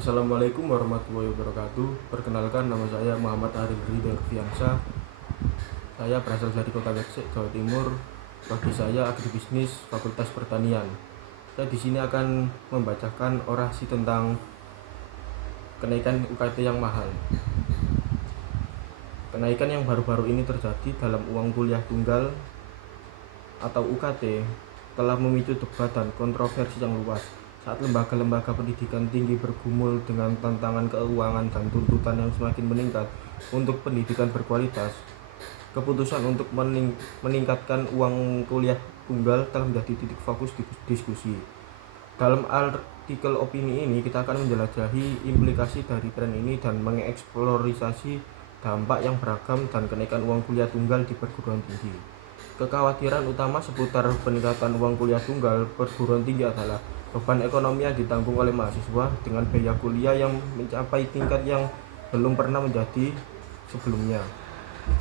Assalamualaikum warahmatullahi wabarakatuh. Perkenalkan, nama saya Muhammad Arif Ridho Fiansa. Saya berasal dari Kota Gresik, Jawa Timur. Bagi saya agribisnis Fakultas Pertanian. Saya di sini akan membacakan orasi tentang kenaikan UKT yang mahal. Kenaikan yang baru-baru ini terjadi dalam uang kuliah tunggal atau UKT telah memicu debat dan kontroversi yang luas saat lembaga-lembaga pendidikan tinggi bergumul dengan tantangan keuangan dan tuntutan yang semakin meningkat untuk pendidikan berkualitas. Keputusan untuk meningkatkan uang kuliah tunggal telah menjadi titik fokus diskusi. Dalam artikel opini ini, kita akan menjelajahi implikasi dari tren ini dan mengeksplorasi dampak yang beragam dan kenaikan uang kuliah tunggal di perguruan tinggi. Kekhawatiran utama seputar peningkatan uang kuliah tunggal perguruan tinggi adalah beban ekonomi yang ditanggung oleh mahasiswa dengan biaya kuliah yang mencapai tingkat yang belum pernah menjadi sebelumnya.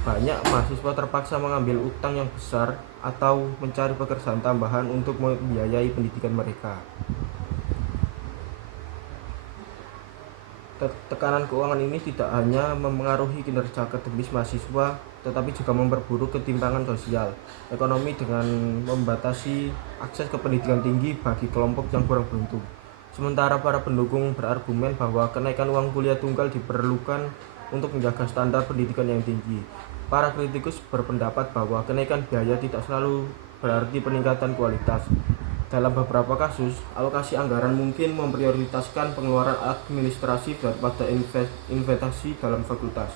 Banyak mahasiswa terpaksa mengambil utang yang besar atau mencari pekerjaan tambahan untuk membiayai pendidikan mereka. Tekanan keuangan ini tidak hanya mempengaruhi kinerja akademis mahasiswa, tetapi juga memperburuk ketimpangan sosial ekonomi dengan membatasi akses ke pendidikan tinggi bagi kelompok yang kurang beruntung. Sementara para pendukung berargumen bahwa kenaikan uang kuliah tunggal diperlukan untuk menjaga standar pendidikan yang tinggi. Para kritikus berpendapat bahwa kenaikan biaya tidak selalu berarti peningkatan kualitas. Dalam beberapa kasus, alokasi anggaran mungkin memprioritaskan pengeluaran administrasi daripada investasi dalam fakultas.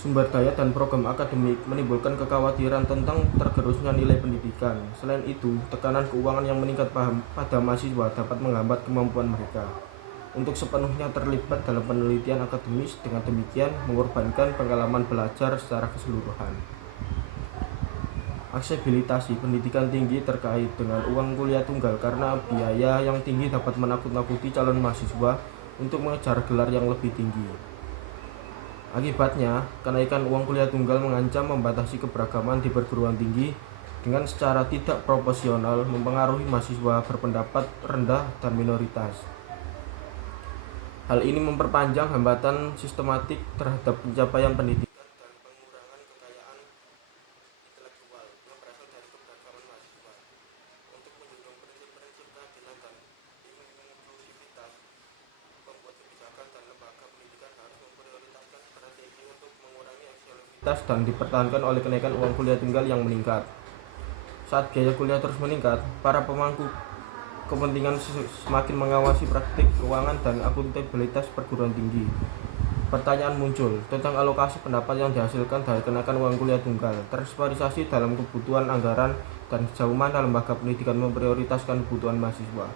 Sumber daya dan program akademik menimbulkan kekhawatiran tentang tergerusnya nilai pendidikan. Selain itu, tekanan keuangan yang meningkat pada mahasiswa dapat menghambat kemampuan mereka untuk sepenuhnya terlibat dalam penelitian akademis, dengan demikian mengorbankan pengalaman belajar secara keseluruhan. Aksesibilitas pendidikan tinggi terkait dengan uang kuliah tunggal karena biaya yang tinggi dapat menakut-nakuti calon mahasiswa untuk mengejar gelar yang lebih tinggi. Akibatnya, kenaikan uang kuliah tunggal mengancam membatasi keberagaman di perguruan tinggi dengan secara tidak proporsional mempengaruhi mahasiswa berpendapat rendah dan minoritas. Hal ini memperpanjang hambatan sistematik terhadap pencapaian pendidikan dan pengurangan kekayaan intelektual yang berasal dari keberagaman mahasiswa. Untuk menjunjung prinsip-prinsip keadilan dan inklusivitas, pembuat kebijakan dan lembaga pendidikan harus memprioritaskan strategi untuk mengurangi eksklusivitas dan dipertahankan oleh kenaikan uang kuliah tunggal yang meningkat. Saat biaya kuliah terus meningkat, para pemangku kepentingan semakin mengawasi praktik keuangan dan akuntabilitas perguruan tinggi. Pertanyaan muncul tentang alokasi pendapat yang dihasilkan dari kenaikan uang kuliah tunggal, transparansi dalam kebutuhan anggaran, dan sejauh mana lembaga pendidikan memprioritaskan kebutuhan mahasiswa.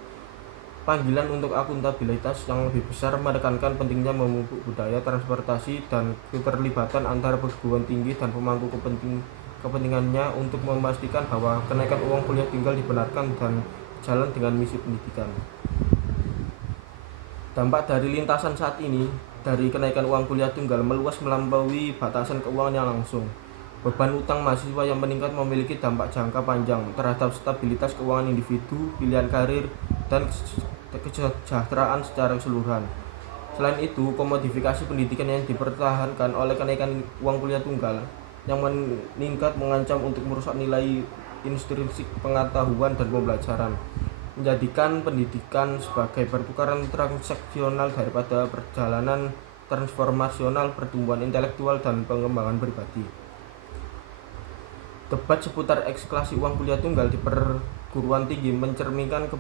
Panggilan untuk akuntabilitas yang lebih besar menekankan pentingnya memupuk budaya transportasi dan keterlibatan antara perguruan tinggi dan pemangku kepentingannya untuk memastikan bahwa kenaikan uang kuliah tunggal dibenarkan dan jalan dengan misi pendidikan. Dampak dari lintasan saat ini dari kenaikan uang kuliah tunggal meluas melampaui batasan keuangan yang langsung. Beban utang mahasiswa yang meningkat memiliki dampak jangka panjang terhadap stabilitas keuangan individu, pilihan karir, dan kesejahteraan secara keseluruhan. Selain itu, komodifikasi pendidikan yang dipertahankan oleh kenaikan uang kuliah tunggal yang meningkat mengancam untuk merusak nilai intrinsik pengetahuan dan pembelajaran, menjadikan pendidikan sebagai pertukaran transaksional daripada perjalanan transformasional pertumbuhan intelektual dan pengembangan pribadi. Debat seputar ekskalasi uang kuliah tunggal di perguruan tinggi mencerminkan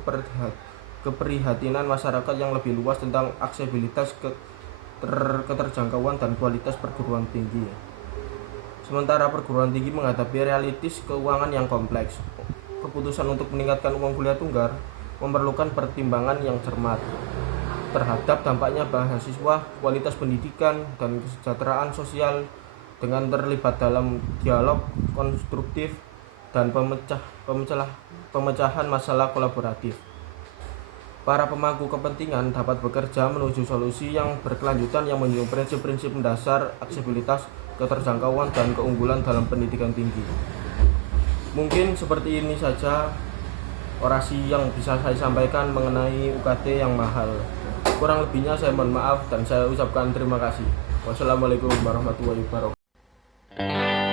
keprihatinan masyarakat yang lebih luas tentang aksesibilitas, keterjangkauan, dan kualitas perguruan tinggi. Sementara perguruan tinggi menghadapi realitis keuangan yang kompleks, keputusan untuk meningkatkan uang kuliah tunggal memerlukan pertimbangan yang cermat terhadap dampaknya mahasiswa, kualitas pendidikan, dan kesejahteraan sosial dengan terlibat dalam dialog konstruktif dan pemecahan masalah kolaboratif. Para pemangku kepentingan dapat bekerja menuju solusi yang berkelanjutan yang menjunjung prinsip-prinsip mendasar aksesibilitas, keterjangkauan, dan keunggulan dalam pendidikan tinggi. Mungkin seperti ini saja orasi yang bisa saya sampaikan mengenai UKT yang mahal. Kurang lebihnya saya mohon maaf dan saya ucapkan terima kasih. Wassalamualaikum warahmatullahi wabarakatuh.